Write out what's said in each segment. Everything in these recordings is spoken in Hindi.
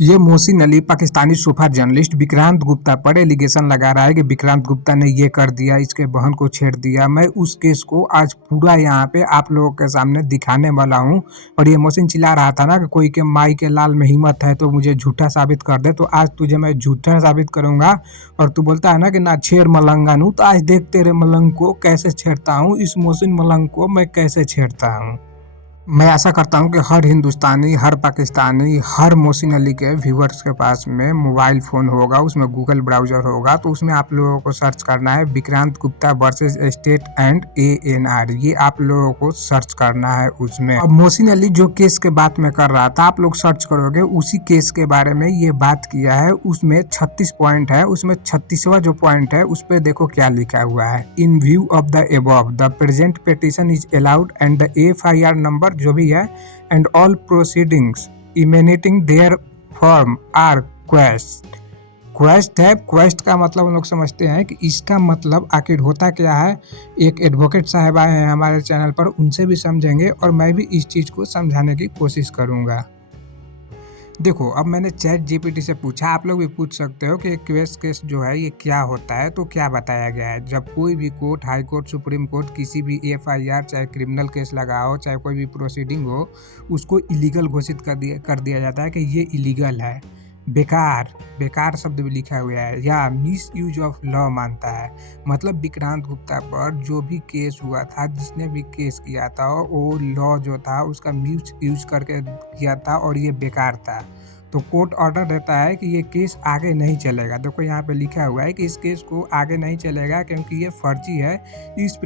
ये मोहसिन अली पाकिस्तानी सोफा जर्नलिस्ट विक्रांत गुप्ता पर एलिगेशन लगा रहा है कि विक्रांत गुप्ता ने ये कर दिया, इसके बहन को छेड़ दिया। मैं उस केस को आज पूरा यहाँ पे आप लोगों के सामने दिखाने वाला हूँ। और ये मोहसिन चिल्ला रहा था ना कि कोई के माई के लाल में हिम्मत है तो मुझे झूठा साबित कर दे, तो आज तुझे मैं झूठा साबित करूंगा। और तू बोलता है ना कि ना छेड़ मलंगा नू, तो आज देख तेरे मलंग को कैसे छेड़ता हूँ, इस मोहसिन मलंग को मैं कैसे छेड़ता हूँ। मैं आशा करता हूँ कि हर हिंदुस्तानी, हर पाकिस्तानी, हर मोहसिन अली के व्यूअर्स के पास में मोबाइल फ़ोन होगा, उसमें गूगल ब्राउज़र होगा, तो उसमें आप लोगों को सर्च करना है Vikrant Gupta versus state and ANR. ये आप लोगों को सर्च करना है उसमें। अब मोहसिन अली जो केस के बात में कर रहा था, आप लोग सर्च करोगे उसी केस के बारे में ये बात किया है। उसमें 36 पॉइंट है, उसमें 36वां जो पॉइंट है उस पर देखो क्या लिखा हुआ है। In view of the above the present petition is allowed and the FIR number जो भी है and all proceedings emanating therefrom are quashed. Quashed है, क्वेस्ट का मतलब हम लोग समझते हैं कि इसका मतलब आखिर होता क्या है। एक एडवोकेट साहब आए हैं हमारे चैनल पर, उनसे भी समझेंगे और मैं भी इस चीज़ को समझाने की कोशिश करूँगा। देखो, अब मैंने चैट जीपीटी से पूछा, आप लोग भी पूछ सकते हो कि क्वेस्ट केस जो है ये क्या होता है, तो क्या बताया गया है। जब कोई भी court, high court, supreme court किसी भी एफआईआर, चाहे क्रिमिनल केस लगा हो, चाहे कोई भी प्रोसीडिंग हो, उसको इलीगल घोषित कर दिया जाता है कि ये इलीगल है। बेकार, बेकार शब्द भी लिखा हुआ है, या मिस यूज ऑफ लॉ मानता है। मतलब विक्रांत गुप्ता पर जो भी केस हुआ था, जिसने भी केस किया था, वो लॉ जो था उसका मिस यूज करके किया था और ये बेकार था। तो कोर्ट ऑर्डर देता है कि ये केस आगे नहीं चलेगा। देखो यहाँ पे लिखा हुआ है कि इस केस को आगे नहीं चलेगा क्योंकि ये फर्जी है। इस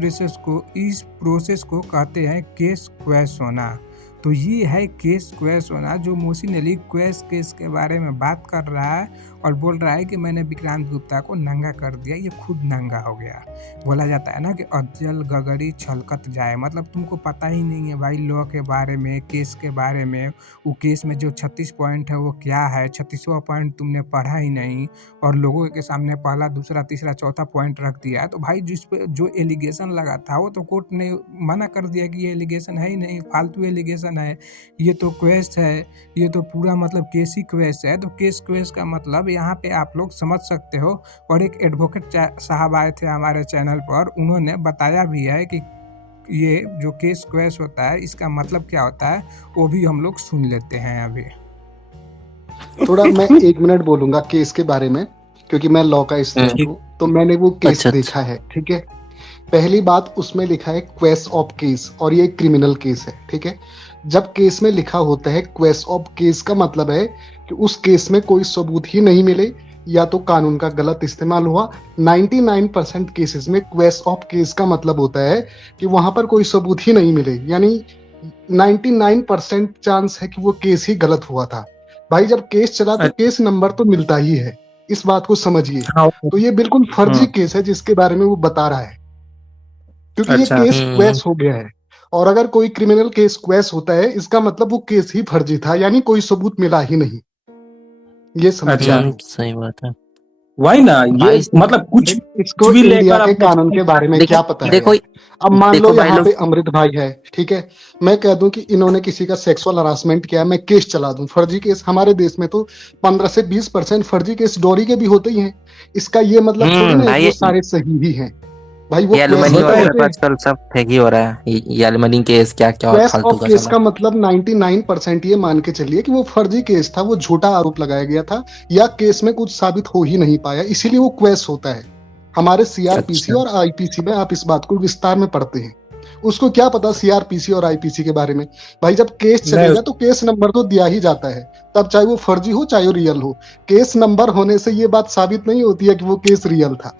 प्रोसेस को कहते हैं केस क्वैश होना। तो ये है केस क्वैश होना। जो मोहसिन अली क्वैश केस के बारे में बात कर रहा है और बोल रहा है कि मैंने विक्रांत गुप्ता को नंगा कर दिया, ये खुद नंगा हो गया। बोला जाता है ना कि अज्जल गगरी छलकत जाए, मतलब तुमको पता ही नहीं है भाई लॉ के बारे में, केस के बारे में। वो केस में जो 36 पॉइंट है वो क्या है, 36वां पॉइंट तुमने पढ़ा ही नहीं और लोगों के सामने पहला, दूसरा, तीसरा, चौथा पॉइंट रख दिया। तो भाई जिस पे जो एलिगेशन लगा था वो तो कोर्ट ने मना कर दिया कि ये एलिगेशन है ही नहीं, फालतू एलिगेशन है, ये तो क्वेस्ट है, ये तो पूरा मतलब केस ही क्वेस्ट है। तो केस क्वेस्ट का मतलब यहाँ पे आप लोग समझ सकते हो। और एक एडवोकेट साहब आए थे हमारे चैनल पर, उन्होंने बताया भी है कि ये जो केस क्वेस्ट होता है इसका मतलब क्या होता है, वो भी हम लोग सुन लेते हैं अभी। थोड़ा मैं 1 मिनट बोलूंगा केस के बारे में, क्योंकि मैं लॉ का स्टूडेंट हूँ, तो मैंने वो केस देखा है। ठीक है, पहली बात उसमें लिखा है क्वेस्ट ऑफ केस, और ये क्रिमिनल केस है। ठीक है, जब केस में लिखा होता है क्वेस्ट ऑफ केस का मतलब है कि उस केस में कोई सबूत ही नहीं मिले या तो कानून का गलत इस्तेमाल हुआ। 99% केसेस में क्वेस्ट ऑफ केस का मतलब होता है कि वहां पर कोई सबूत ही नहीं मिले, यानी 99% चांस है कि वो केस ही गलत हुआ था। भाई जब केस चला तो केस नंबर तो मिलता ही है, इस बात को समझिए। तो ये बिल्कुल फर्जी केस है जिसके बारे में वो बता रहा है, क्योंकि ये केस क्वेश हो गया है। और अगर कोई क्रिमिनल केस क्वेश होता है, इसका मतलब वो केस ही फर्जी था, यानी कोई सबूत मिला ही नहीं। ये समझिए। सही बात है। वही ना, ये मतलब कुछ इसको भी इंडिया लेकर के कानून के बारे में क्या पता है। देखो, अब मान लो भाई यहाँ पे अमृत भाई है, ठीक है, मैं कह दूं कि इन्होंने किसी का सेक्सुअल हरासमेंट किया, मैं केस चला दूं, फर्जी केस। हमारे देश में तो 15 से 20% फर्जी केस डोरी के भी होते ही हैं। इसका ये मतलब थोड़ी ना है वो सारे सही ही हैं। भाई वो आजकल सब फेक ही हो रहा है, ये एलुमनी केस क्या क्या फालतू का केस का मतलब 99% ये मान के चलिए कि वो फर्जी केस था, वो झूठा आरोप लगाया गया था, या केस में कुछ साबित हो ही नहीं पाया, इसीलिए वो क्वेश होता है। हमारे सीआरपीसी और आईपीसी में आप इस बात को विस्तार में पढ़ते हैं। उसको क्या पता सीआरपीसी और आईपीसी के बारे में। भाई जब केस चलेगा तो केस नंबर तो दिया ही जाता है, तब चाहे वो फर्जी हो चाहे वो रियल हो। केस नंबर होने से ये बात साबित नहीं होती है कि वो केस रियल था।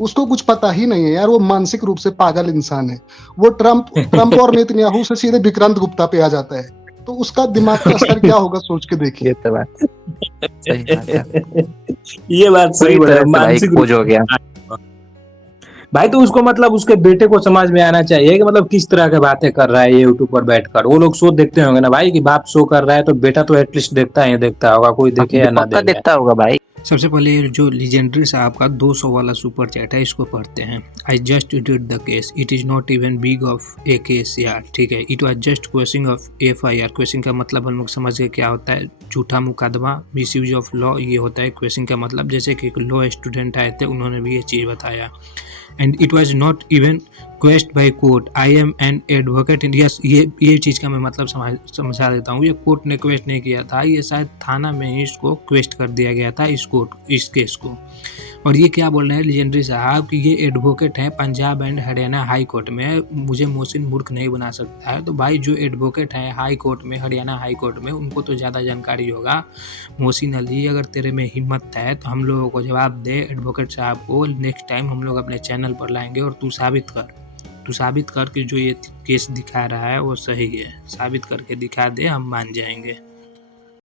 उसको कुछ पता ही नहीं है यार, वो मानसिक रूप से पागल इंसान है। वो ट्रंप और नेतन्याहू से सीधे विक्रांत गुप्ता पे आ जाता है, तो उसका दिमाग का असर क्या होगा सोच के देखिए। ये बात ये बात सही है, मानसिक रूप हो गया भाई। तो उसको मतलब उसके बेटे को समझ में आना चाहिए कि मतलब किस तरह के बातें कर रहा है ये यूट्यूब पर बैठकर। वो लोग शो देखते होंगे ना भाई, कि बाप शो कर रहा है तो बेटा तो एटलीस्ट देखता होगा, कोई देखे या ना देखे। देखता होगा भाई। सबसे पहले ये जो लेजेंडरी साहब का 200 वाला सुपर चैट है इसको पढ़ते हैं। I just did the case, it is not even big of A case यार, ठीक है। It was just question of FIR। Question का मतलब हम लोग समझ गए क्या होता है, झूठा मुकदमा, मिस यूज ऑफ लॉ, ये होता है क्वेश्चन का मतलब। जैसे कि एक लॉ स्टूडेंट आए थे, उन्होंने भी ये चीज़ बताया। And it was not even quest by court, I am an advocate in, yes ये चीज़ का मैं मतलब समझा देता हूँ। ये कोर्ट ने क्वेस्ट नहीं किया था, ये शायद थाना में ही इसको क्वेस्ट कर दिया गया था इस केस को। और ये क्या बोल रहे हैं लेजेंडरी साहब कि ये एडवोकेट हैं Punjab and Haryana high court में, मुझे मोहसिन मूर्ख नहीं बना सकता है। तो भाई जो एडवोकेट हैं हाई कोर्ट में, हरियाणा हाई कोर्ट में, उनको तो ज़्यादा जानकारी होगा। मोहसिन अली, अगर तेरे में हिम्मत है तो हम लोगों को जवाब दे एडवोकेट साहब को, नेक्स्ट टाइम हम लोग अपने चैनल पर लाएंगे और तू साबित कर कि जो ये केस दिखा रहा है वो सही है। साबित करके दिखा दे, हम मान जाएंगे।